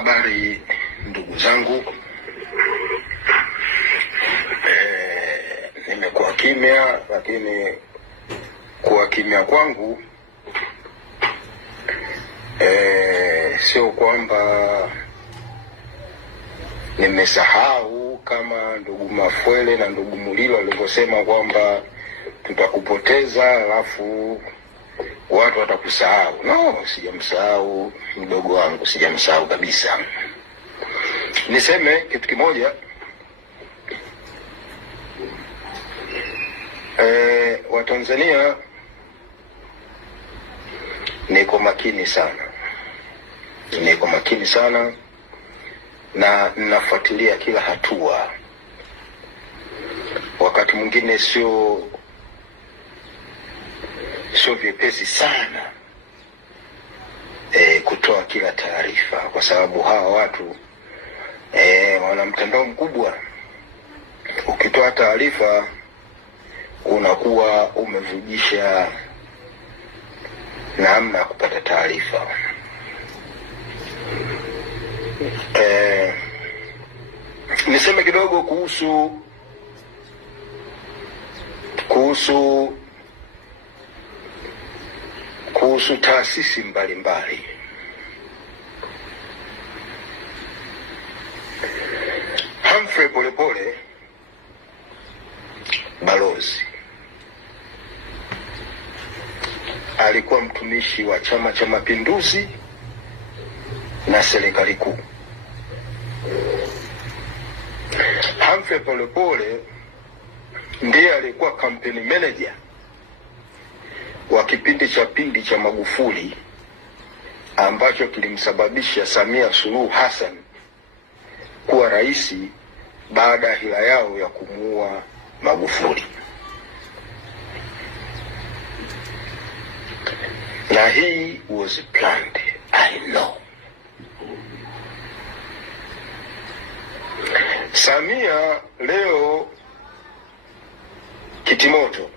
Habari ndugu zangu, nimekuwa kimya, lakini kuwa kimya kwangu sio kwamba nimesahau kama ndugu Mafwele na ndugu Mulilo walivyosema kwamba tutakupoteza alafu watu watakusahau. No, sijamsahau mdogo wangu, sijamsahau kabisa. Niseme kitu kimoja, Watanzania, niko makini sana na ninafuatilia kila hatua. Wakati mwingine sio vyepesi sana kutoa kila taarifa, kwa sababu hawa watu wana mtandao mkubwa. Ukitoa taarifa unakuwa umevujisha namna ya kupata taarifa. Niseme kidogo kuhusu taasisi mbalimbali. Humphrey Polepole balozi alikuwa mtumishi wa Chama cha Mapinduzi na serikali kuu. Humphrey Polepole ndiye alikuwa campaign manager wa kipindi cha Magufuli ambacho kilimsababisha Samia Suluhu Hassan kuwa rais baada ya hila yao ya kumuua Magufuli. Na hii was planned, I know. Samia leo kitimoto,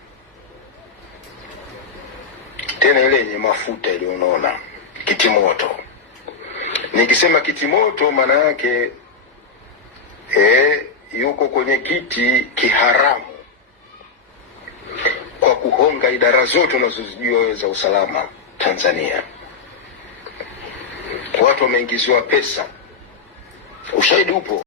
tena ile yenye mafuta iliyonona, kitimoto. Nikisema kitimoto maana yake yuko kwenye kiti kiharamu kwa kuhonga idara zote unazozijua za usalama Tanzania. Watu wameingiziwa pesa, ushahidi upo.